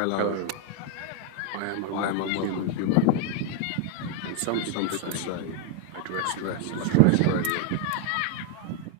Hello, I am unwelcome human, and some people say I dress less Australian.